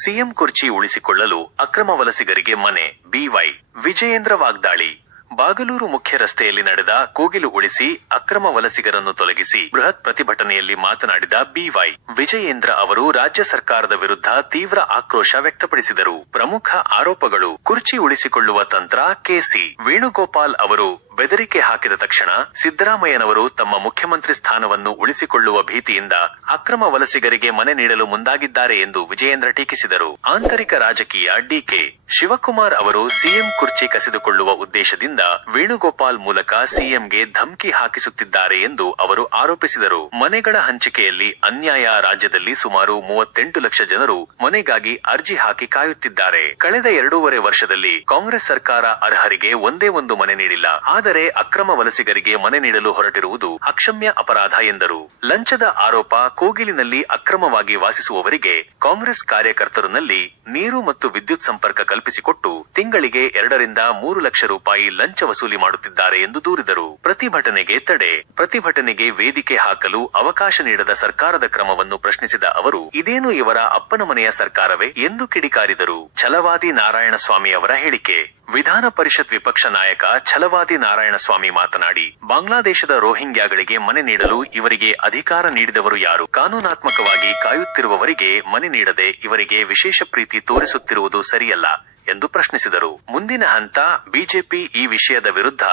CM ಕುರ್ಚಿ ಉಳಿಸಿಕೊಳ್ಳಲು ಅಕ್ರಮ ವಲಸಿಗರಿಗೆ ಮನೆ, ಬಿವೈ ವಿಜಯೇಂದ್ರ ವಾಗ್ದಾಳಿ. ಬಾಗಲೂರು ಮುಖ್ಯ ರಸ್ತೆಯಲ್ಲಿ ನಡೆದ ಕೋಗಿಲು ಉಳಿಸಿ ಅಕ್ರಮ ವಲಸಿಗರನ್ನು ತೊಲಗಿಸಿ ಬೃಹತ್ ಪ್ರತಿಭಟನೆಯಲ್ಲಿ ಮಾತನಾಡಿದ ಬಿವೈ ವಿಜಯೇಂದ್ರ ಅವರು ರಾಜ್ಯ ಸರ್ಕಾರದ ವಿರುದ್ಧ ತೀವ್ರ ಆಕ್ರೋಶ ವ್ಯಕ್ತಪಡಿಸಿದರು. ಪ್ರಮುಖ ಆರೋಪಗಳು: ಕುರ್ಚಿ ಉಳಿಸಿಕೊಳ್ಳುವ ತಂತ್ರ. ಕೆಸಿ ವೇಣುಗೋಪಾಲ್ ಅವರು ಬೆದರಿಕೆ ಹಾಕಿದ ತಕ್ಷಣ ಸಿದ್ದರಾಮಯ್ಯನವರು ತಮ್ಮ ಮುಖ್ಯಮಂತ್ರಿ ಸ್ಥಾನವನ್ನು ಉಳಿಸಿಕೊಳ್ಳುವ ಭೀತಿಯಿಂದ ಅಕ್ರಮ ವಲಸಿಗರಿಗೆ ಮನೆ ನೀಡಲು ಮುಂದಾಗಿದ್ದಾರೆ ಎಂದು ವಿಜಯೇಂದ್ರ ಟೀಕಿಸಿದರು. ಆಂತರಿಕ ರಾಜಕೀಯ. ಡಿಕೆ ಶಿವಕುಮಾರ್ ಅವರು ಸಿಎಂ ಕುರ್ಚಿ ಕಸಿದುಕೊಳ್ಳುವ ಉದ್ದೇಶದಿಂದ ವೇಣುಗೋಪಾಲ್ ಮೂಲಕ ಸಿಎಂಗೆ ಧಮ್ಕಿ ಹಾಕಿಸುತ್ತಿದ್ದಾರೆ ಎಂದು ಅವರು ಆರೋಪಿಸಿದರು. ಮನೆಗಳ ಹಂಚಿಕೆಯಲ್ಲಿ ಅನ್ಯಾಯ. ರಾಜ್ಯದಲ್ಲಿ ಸುಮಾರು 38 ಲಕ್ಷ ಜನರು ಮನೆಗಾಗಿ ಅರ್ಜಿ ಹಾಕಿ ಕಾಯುತ್ತಿದ್ದಾರೆ. ಕಳೆದ 2.5 ವರ್ಷದಲ್ಲಿ ಕಾಂಗ್ರೆಸ್ ಸರ್ಕಾರ ಅರ್ಹರಿಗೆ ಒಂದೇ ಒಂದು ಮನೆ ನೀಡಿಲ್ಲ. ಆದರೆ ಅಕ್ರಮ ವಲಸಿಗರಿಗೆ ಮನೆ ನೀಡಲು ಹೊರಟಿರುವುದು ಅಕ್ಷಮ್ಯ ಅಪರಾಧ ಎಂದರು. ಲಂಚದ ಆರೋಪ. ಕೋಗಿಲಿನಲ್ಲಿ ಅಕ್ರಮವಾಗಿ ವಾಸಿಸುವವರಿಗೆ ಕಾಂಗ್ರೆಸ್ ಕಾರ್ಯಕರ್ತರಲ್ಲಿ ನೀರು ಮತ್ತು ವಿದ್ಯುತ್ ಸಂಪರ್ಕ ಕಲ್ಪಿಸಿಕೊಟ್ಟು ತಿಂಗಳಿಗೆ 2 ರಿಂದ 3 ಲಕ್ಷ ರೂಪಾಯಿ ಲಂಚ ವಸೂಲಿ ಮಾಡುತ್ತಿದ್ದಾರೆ ಎಂದು ದೂರಿದರು. ಪ್ರತಿಭಟನೆಗೆ ತಡೆ. ಪ್ರತಿಭಟನೆಗೆ ವೇದಿಕೆ ಹಾಕಲು ಅವಕಾಶ ನೀಡದ ಸರ್ಕಾರದ ಕ್ರಮವನ್ನು ಪ್ರಶ್ನಿಸಿದ ಅವರು, ಇದೇನು ಇವರ ಅಪ್ಪನ ಮನೆಯ ಸರ್ಕಾರವೇ ಎಂದು ಕಿಡಿಕಾರಿದರು. ಛಲವಾದಿ ನಾರಾಯಣಸ್ವಾಮಿ ಅವರ ಹೇಳಿಕೆ. ವಿಧಾನ ಪರಿಷತ್ ವಿಪಕ್ಷ ನಾಯಕ ಛಲವಾದಿ ನಾರಾಯಣಸ್ವಾಮಿ ಮಾತನಾಡಿ, ಬಾಂಗ್ಲಾದೇಶದ ರೋಹಿಂಗ್ಯಾಗಳಿಗೆ ಮನೆ ನೀಡಲು ಇವರಿಗೆ ಅಧಿಕಾರ ನೀಡಿದವರು ಯಾರು? ಕಾನೂನಾತ್ಮಕವಾಗಿ ಕಾಯುತ್ತಿರುವವರಿಗೆ ಮನೆ ನೀಡದೆ ಇವರಿಗೆ ವಿಶೇಷ ಪ್ರೀತಿ ತೋರಿಸುತ್ತಿರುವುದು ಸರಿಯಲ್ಲ ಎಂದು ಪ್ರಶ್ನಿಸಿದರು. ಮುಂದಿನ ಹಂತ. ಬಿಜೆಪಿ ಈ ವಿಷಯದ ವಿರುದ್ಧ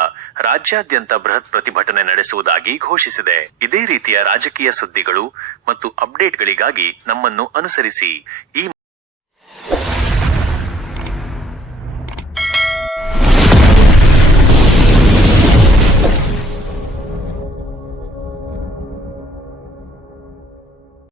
ರಾಜ್ಯಾದ್ಯಂತ ಬೃಹತ್ ಪ್ರತಿಭಟನೆ ನಡೆಸುವುದಾಗಿ ಘೋಷಿಸಿದೆ. ಇದೇ ರೀತಿಯ ರಾಜಕೀಯ ಸುದ್ದಿಗಳು ಮತ್ತು ಅಪ್ಡೇಟ್ಗಳಿಗಾಗಿ ನಮ್ಮನ್ನು ಅನುಸರಿಸಿ. ಈ